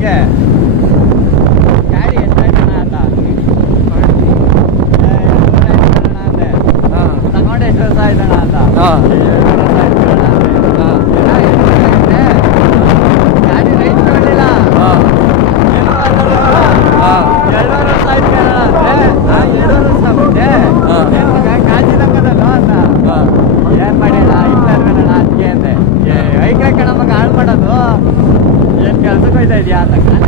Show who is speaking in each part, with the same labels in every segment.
Speaker 1: Yeah. 在家呢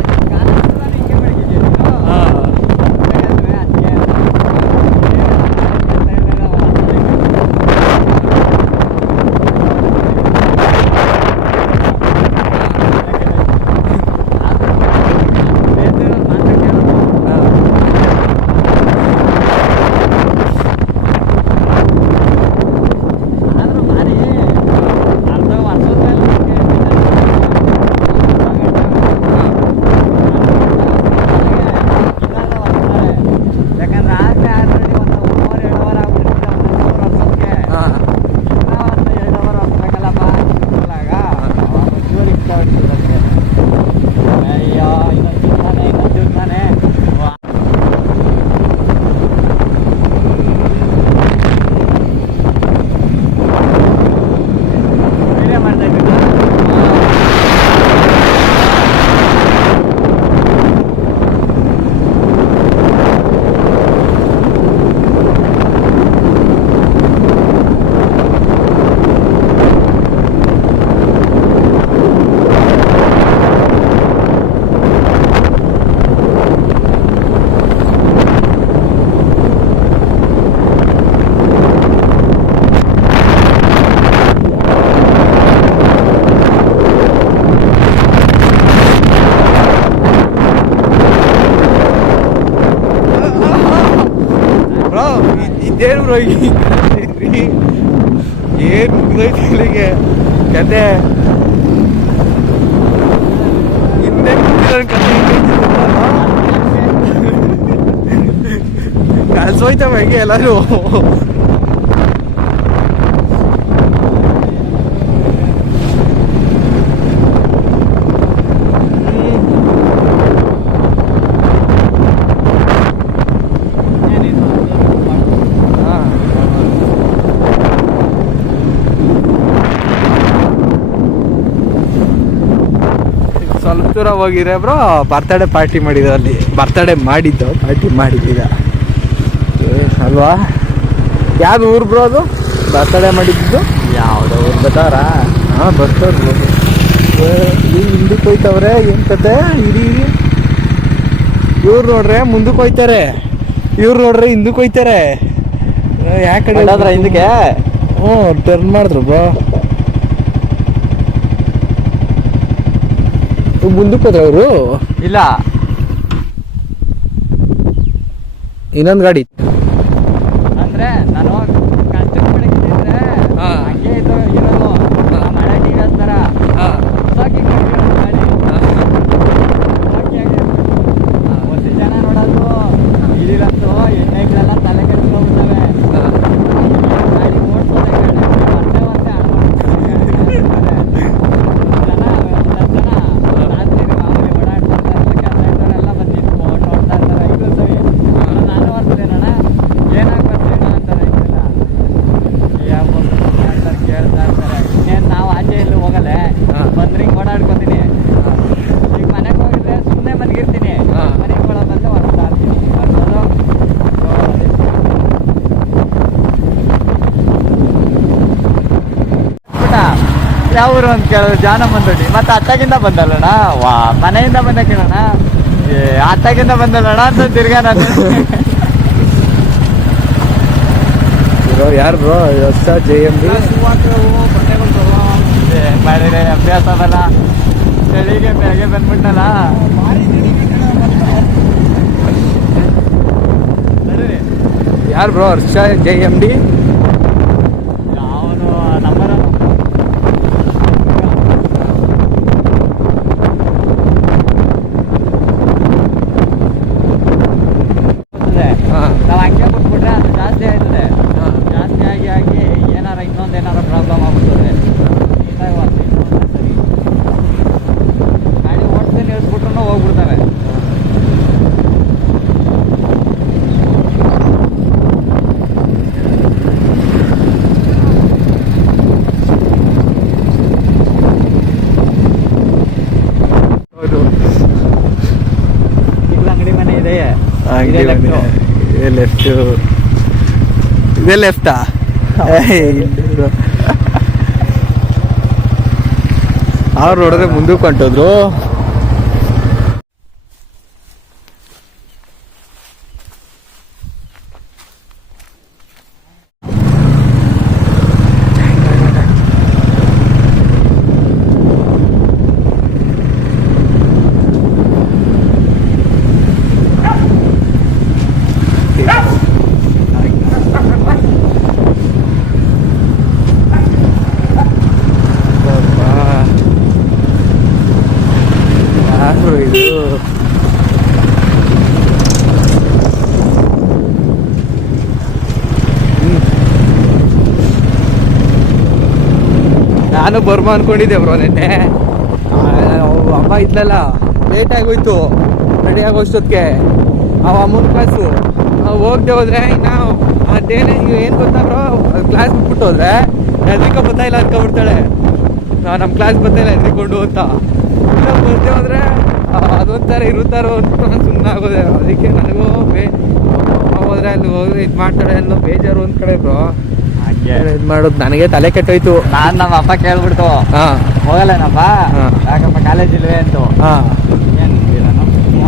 Speaker 2: bro ಏನು ಮುಗ್ದೈತಿ ಇಲ್ಲಿಗೆ? ಕತೆ ಹಿಂದೆ ಕತೆ ಕಾಸೋಯ್ತವ ಹೆಂಗೆ ಎಲ್ಲರೂ? ಮೈಸೂರ ಹೋಗಿದ್ರೆ ಬ್ರೋ ಬರ್ತಡೇ ಪಾರ್ಟಿ ಮಾಡಿದ್ದು ಅಲ್ಲಿ. ಬರ್ತಡೇ ಮಾಡಿದ್ದು ಪಾರ್ಟಿ ಮಾಡಿದ್ದೀಗ ಅಲ್ವಾ? ಯಾವ್ದು ಊರು ಬ್ರೋ ಅದು? ಬರ್ತಡೇ ಮಾಡಿದ್ದು?
Speaker 1: ಯಾವುದೋ ಊರು ಬತ್ತಾರ
Speaker 2: ಹಾಂ ಬರ್ತಾರೆ ಹಿಂದಕ್ಕೆ ಹೋಯ್ತವ್ರೆ ಏನು ಕತೆ? ಇಡೀ ಇವ್ರು ನೋಡ್ರೆ ಮುಂದಕ್ಕೆ ಹೋಯ್ತಾರೆ. ಇವ್ರು ನೋಡ್ರೆ ಹಿಂದಕ್ಕೆ ಹೋಯ್ತಾರೆ.
Speaker 1: ಯಾಕಡೆ ಹಿಂದಕ್ಕೆ?
Speaker 2: ಹ್ಞೂ ಟರ್ನ್ ಮಾಡಿದ್ರು ಬ್ರೋ. ಮುಂದಕ್ಕೆ ಹೋದ್ರೆ ಅವರು?
Speaker 1: ಇಲ್ಲ.
Speaker 2: ಇನ್ನೊಂದು ಗಾಡಿ
Speaker 1: ಅಂದ್ರೆ ನಾನು ಅವರು ಊರು ಅಂತ ಕೇಳಿದ್ರು ಜಾನ ಬಂದೋಡಿ. ಮತ್ತೆ ಅತ್ತಾಗಿಂದ ಬಂದಲ್ಲಣ್ಣ? ವಾ ಮನೆಯಿಂದ ಬಂದ ಕೇಳೋಣ. ಏ ಅತ್ತಾಗಿಂದ ಬಂದಲ್ಲಣ್ಣ ಅಂತ ತಿರ್ಗಾ ನಾನು.
Speaker 2: ಯಾರು ಬ್ರೋ? ಹೊಸ ಜೆ ಎಂ ಬಿ?
Speaker 1: ಮಾಡಿದ್ರೆ ಅಭ್ಯಾಸ ಅವಲ್ಲ ಚಳಿಗೆ ಬೆಳಗ್ಗೆ ಬಂದ್ಬಿಟ್ಟಲ್ಲ
Speaker 2: ಯಾರು
Speaker 1: bro? Harsha J M D? Left
Speaker 2: ಇದೇ ಲೆಫ್ಟಾ ಅವ್ರು ನೋಡಿದ್ರೆ ಮುಂದಕ್ಕೆ ಹೊಂಟೋದ್ರು ಯಾರು ಇದು ನಾನು ಬರ್ಮ ಅನ್ಕೊಂಡಿದ್ದೆ ಬ್ರೋ ನೆನ್ನೆ. ಅಮ್ಮ ಇದ್ಲಲ್ಲ ಲೇಟ್ ಆಗೋಯ್ತು ರೆಡಿ ಆಗೋಷ್ಟೊತ್ತಿಗೆ ಅವ ಅಮ್ಮನ ಕ್ಲಾಸು ಹೋಗ್ದೆ ಹೋದ್ರೆ ಇನ್ನು ಅದೇನೇ ಏನು ಗೊತ್ತಾ ಬ್ರೋ ಕ್ಲಾಸ್ ಬಿಟ್ಬಿಟ್ಟು ಹೋದ್ರೆ ಎದ್ರಿಕ ಬರ್ತಾ ಇಲ್ಲ ಅನ್ಕೊಬಿಡ್ತಾಳೆ ನಮ್ಮ ಕ್ಲಾಸ್ ಬರ್ತಾ ಇಲ್ಲ ಎದ್ರಿಕೊಂಡು ಅಂತ. ಇಲ್ಲ ಬರ್ತೆ ಹೋದ್ರೆ ಅದೊಂಥರ ಇರುತ್ತಾರೋ ಅಂತ ನಾನು ಸುಮ್ಮನೆ ಆಗೋದೆ ಅದಕ್ಕೆ ನನಗೂ ಬೇ ಹೋದ್ರೆ ಅಲ್ಲಿ ಹೋದ್ರೆ ಇದು ಮಾಡ್ತಾಳೆ ಅನ್ನೋ ಬೇಜಾರು ಒಂದು ಕಡೆ ಬ್ರೋ ಇದು ಮಾಡೋದು ನನಗೆ ತಲೆ ಕೆಟ್ಟೋಯ್ತು.
Speaker 1: ನಾನ್ ನಮ್ಮ ಅಪ್ಪ ಕೇಳ್ಬಿಡ್ತು.
Speaker 2: ಹಾ.
Speaker 1: ಹೋಗಲ್ಲೇನಪ್ಪ
Speaker 2: ಹಾ.
Speaker 1: ಯಾಕಪ್ಪ ಕಾಲೇಜ್ ಇಲ್ವೇ ಅಂತ.
Speaker 2: ಹಾಂ.
Speaker 1: ಏನ್ ನಾನು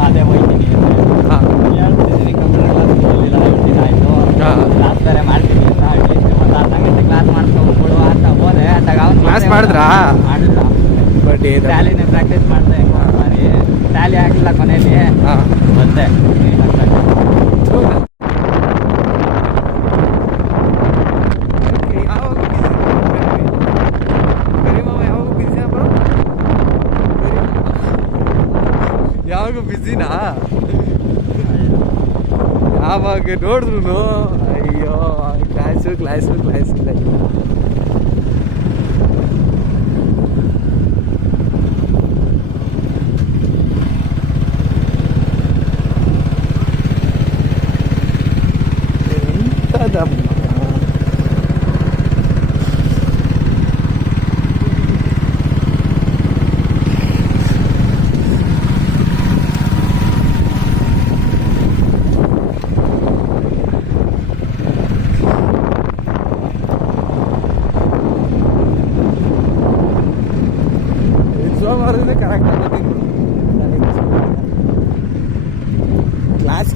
Speaker 1: ಅದೇ ಹೋಯ್ತೀನಿ ಅಂತ.
Speaker 2: ಹಾಂ.
Speaker 1: ಹೇಳ್ತಿದ್ದೀನಿ ಕಂಪ್ಯೂಟರ್ ಕ್ಲಾಸ್ ಇರಲಿಲ್ಲ ಎರಡು ದಿನ ಆಯ್ತು.
Speaker 2: ಹಾ.
Speaker 1: ಕ್ಲಾಸ್ ಬೇರೆ ಮಾಡ್ತೀನಿ ಅಂತ. ಅಟ್ಲೀಸ್ಟ್ ಒಂದು ಅರ್ಧ ಗಂಟೆ ಕ್ಲಾಸ್ ಅಂತ ಹೋದೆ. ಅಂದಾಗ ಅವ್ನು
Speaker 2: Class ಮಾಡಿದ್ರಾ?
Speaker 1: ಮಾಡಿಲ್ಲ.
Speaker 2: ಬಟ್
Speaker 1: ಟ್ಯಾಲಿನೇ ಪ್ರಾಕ್ಟೀಸ್ ಮಾಡಿದೆ. ಮಾಡಿ ಟ್ಯಾಲಿ ಆಗಿಲ್ಲ ಕೊನೆಯಲ್ಲಿ
Speaker 2: ಹಾಂ.
Speaker 1: ಬಂದೆ
Speaker 2: ಯಾವಾಗ ನೋಡಿದ್ರು ಅಯ್ಯೋ ಕ್ಲಾಸು ಕ್ಲಾಸು ಕ್ಲಾಸ್ ಇಲ್ಲ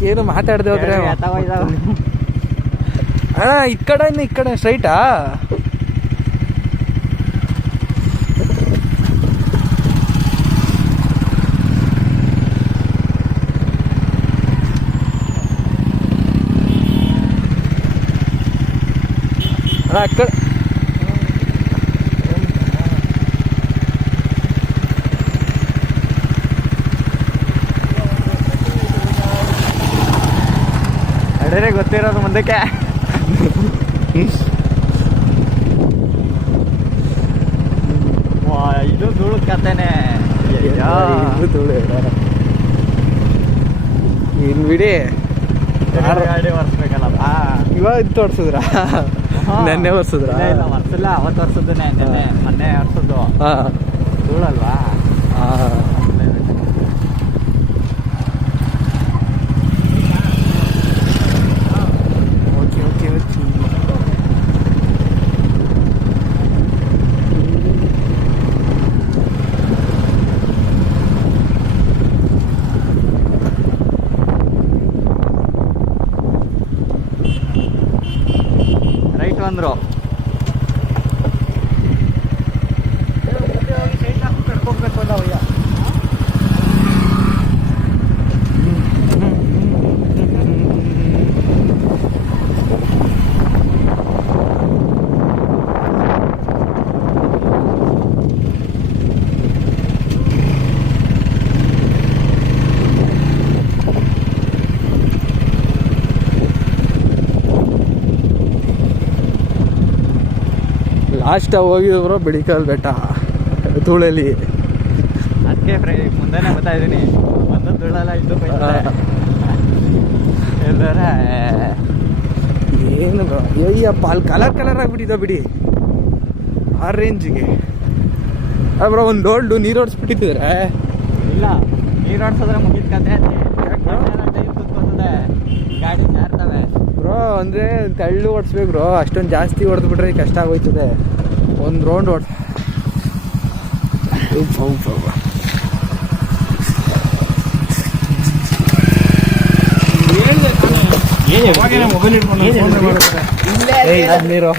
Speaker 2: ಏನು ಮಾತಾಡದೆ ಹೋದ್ರೆ ಹಾ ಈ ಕಡೆ ಈ ಕಡೆ ಸ್ಟ್ರೈಟಾ? ಅಣ್ಣ ಆ ಕಡೆ
Speaker 1: ಅಡರೆ ಗೊತ್ತಿರೋದು ಮುಂದಕ್ಕೆ. ಇದು ಧೂಳು ಕತೆನೆ.
Speaker 2: ಇನ್ ಬಿಡಿ.
Speaker 1: ಗಾಡಿ ಒರೆಸ್ಬೇಕಲ್ಲಪ್ಪ
Speaker 2: ಇವಾಗ ಇದು ತೋರ್ಸಿದ್ರ. ನೆನ್ನೆ ಒರ್ಸಿದ್ರ?
Speaker 1: ಇಲ್ಲ, ಒರ್ಸಿಲ್ಲ. ಅವತ್ತು ಒರ್ಸದ್ದನೆ ನೆನ್ನೆ. ಮೊನ್ನೆ ಒರ್ಸದ್ದು. ಧೂಳಲ್ವಾ?
Speaker 2: ಹಾ.
Speaker 1: पंद्रह
Speaker 2: ಲಾಸ್ಟ್ ಹೋಗಿದ್ರು ಬಿಳಿಕಲ್ ಬೆಟ್ಟ ಧೂಳಲ್ಲಿ.
Speaker 1: ಅದಕ್ಕೆ ಫ್ರೈ ಮುಂದೆನೆ ಬರ್ತಾ ಇದ್ದೀನಿ ಒಂದು ಧೂಳಲ್ಲ ಇದ್ದು ಎಲ್ಲರ
Speaker 2: ಏನು ಅಯ್ಯಪ್ಪ ಅಲ್ಲಿ ಕಲರ್ ಕಲರ್ ಆಗ್ಬಿಟ್ಟಿದ ಬಿಡಿ. ಆ ರೇಂಜಿಗೆ ಬ್ರೋ ಒಂದು ಡೋಲ್ಡು ನೀರು ಓಡಿಸ್ಬಿಟ್ಟಿದ್ರೆ
Speaker 1: ಇಲ್ಲ ನೀರು ಓಡಿಸಿದ್ರೆ ಮುಗಿದ ಕತೆ ಟೈಮ್ ಕುತ್ಕೋತದೆ ಗಾಡಿ ಜಾರ್ತವೆ
Speaker 2: ಬ್ರೋ ಅಂದ್ರೆ ತೆಳ್ಳು ಓಡಿಸ್ಬೇಕು ಅಷ್ಟೊಂದು ಜಾಸ್ತಿ ಹೊಡೆದು ಬಿಟ್ರೆ ಕಷ್ಟ ಆಗೋಯ್ತದೆ. ಒಂದು ರೌಂಡ್ ಹೊಡ್ ನೀರು.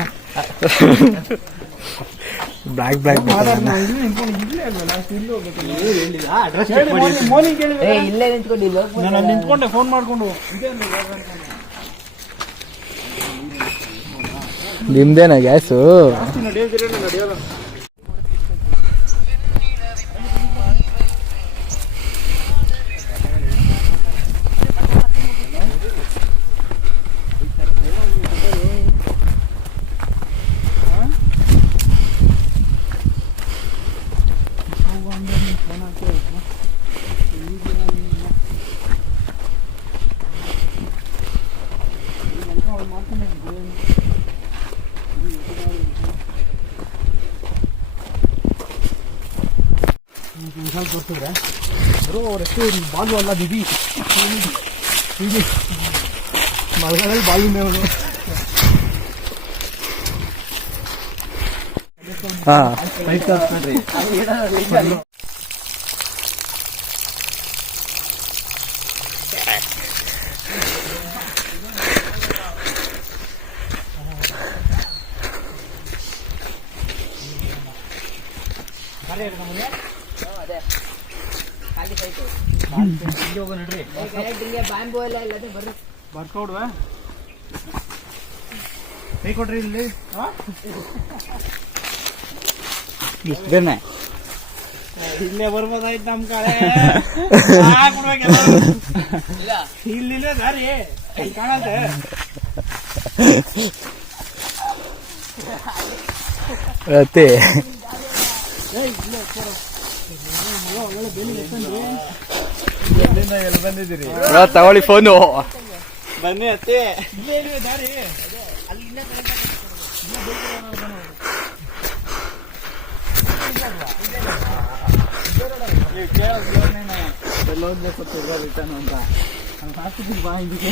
Speaker 2: ಬ್ಲಾಕ್ ಬ್ಲಾಕ್
Speaker 1: ಇಲ್ಲೇ ನಿಂತ್ಕೊಂಡಿಲ್ಲ
Speaker 3: ನಾನು ನಿಂತ್ಕೊಂಡೆ ಫೋನ್ ಮಾಡ್ಕೊಂಡು.
Speaker 2: ನಿಮ್ದೇನಾ ಗ್ಯಾಸು
Speaker 3: ಬಾಲು ಅಲ್ಲ ದಿದಿ ದಿದಿ ಮಳೆಗಾಲದಲ್ಲಿ ಬಾಲು ಅವರು
Speaker 2: ಹಾ
Speaker 1: ಬ್ಯಾಂಬು ಎಲ್ಲ ಇಲ್ಲದೆ ಬರ್ರಿ
Speaker 3: ಬರ್ಕೊಡ್ವಾ ಕೈ ಕೊಡ್ರಿ ಇಲ್ಲಿ
Speaker 1: ಇಷ್ಟೇನೆ
Speaker 3: ಇಲ್ಲೇ ಬರ್ಬೋದಾಯ್ತು ನಮ್ ಕಡೆ ಇಲ್ಲಿಲ್ಲ ದಾರಿ ಇಲ್ಲಿ ಕಾಣತ್ತೆ
Speaker 2: ರತಿ ಬ್ರೋ, ತಗೊಳ್ಳಿ ಫೋನು
Speaker 1: ಬನ್ನಿ ಅತ್ತೆ.
Speaker 3: ಇಲ್ಲೇ ಇಲ್ವೇ ದಾರಿ
Speaker 1: ಎಲ್ಲೋಗ್ಬೇಕು ರಿಟರ್ನ್ ಅಂತ ಹಾಸ್ಪಿಟಲ್ ಬಾ ಹಿಂದಕ್ಕೆ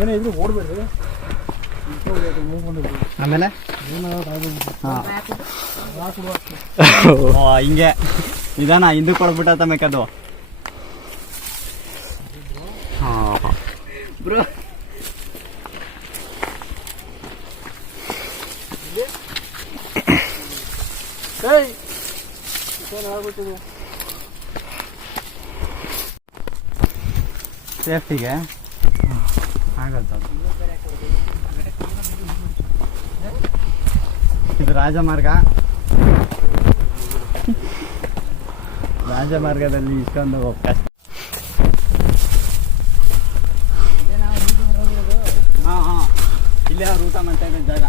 Speaker 3: ಏನೇ ಇದ್ರು ಓಡ್ಬೇಡ್ರಿ
Speaker 1: ಆಮೇಲೆ ಹಿಂಗೆ. ನಿಧಾನ ಹಿಂದಕ್ಕೆ ಕೊಡ್ಬಿಟ್ಟ ಮೇಕದು ಬ್ರೋ. ಸೇಫ್ಟಿಗೆ. ಆಗಲ್ಲ ಇದು ರಾಜಮಾರ್ಗ. ರಾಜಮಾರ್ಗದಲ್ಲಿ ಇಷ್ಟೊಂದು ಕಷ್ಟ ಹಾಂ ಹಾಂ. ಇಲ್ಲೇ ಅವ್ರು ಊಟ ಮಾಡ್ತಾ ಇದ್ದ ಜಾಗ.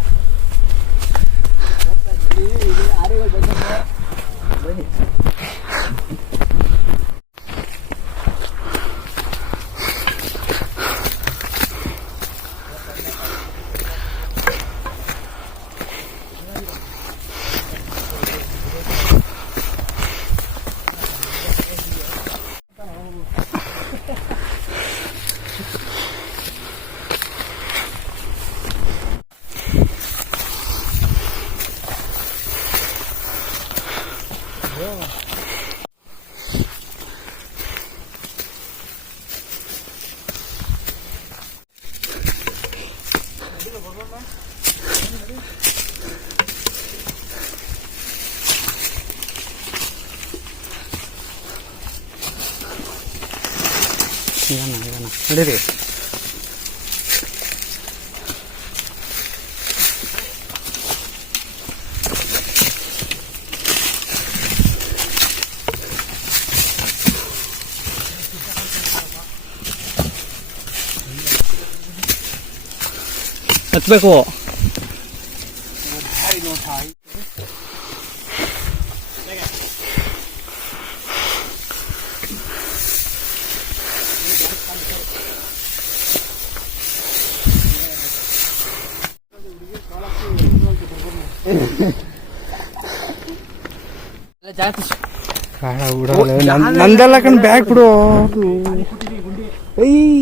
Speaker 1: ನಿಧಾನ ನಿಧಾನ ನಡೀರಿ ಹತ್ಬೇಕು
Speaker 2: ನಂದೆಲ್ಲ ಕಣ್ ಬ್ಯಾಗ್ ಬಿಡು. ಏಯ್.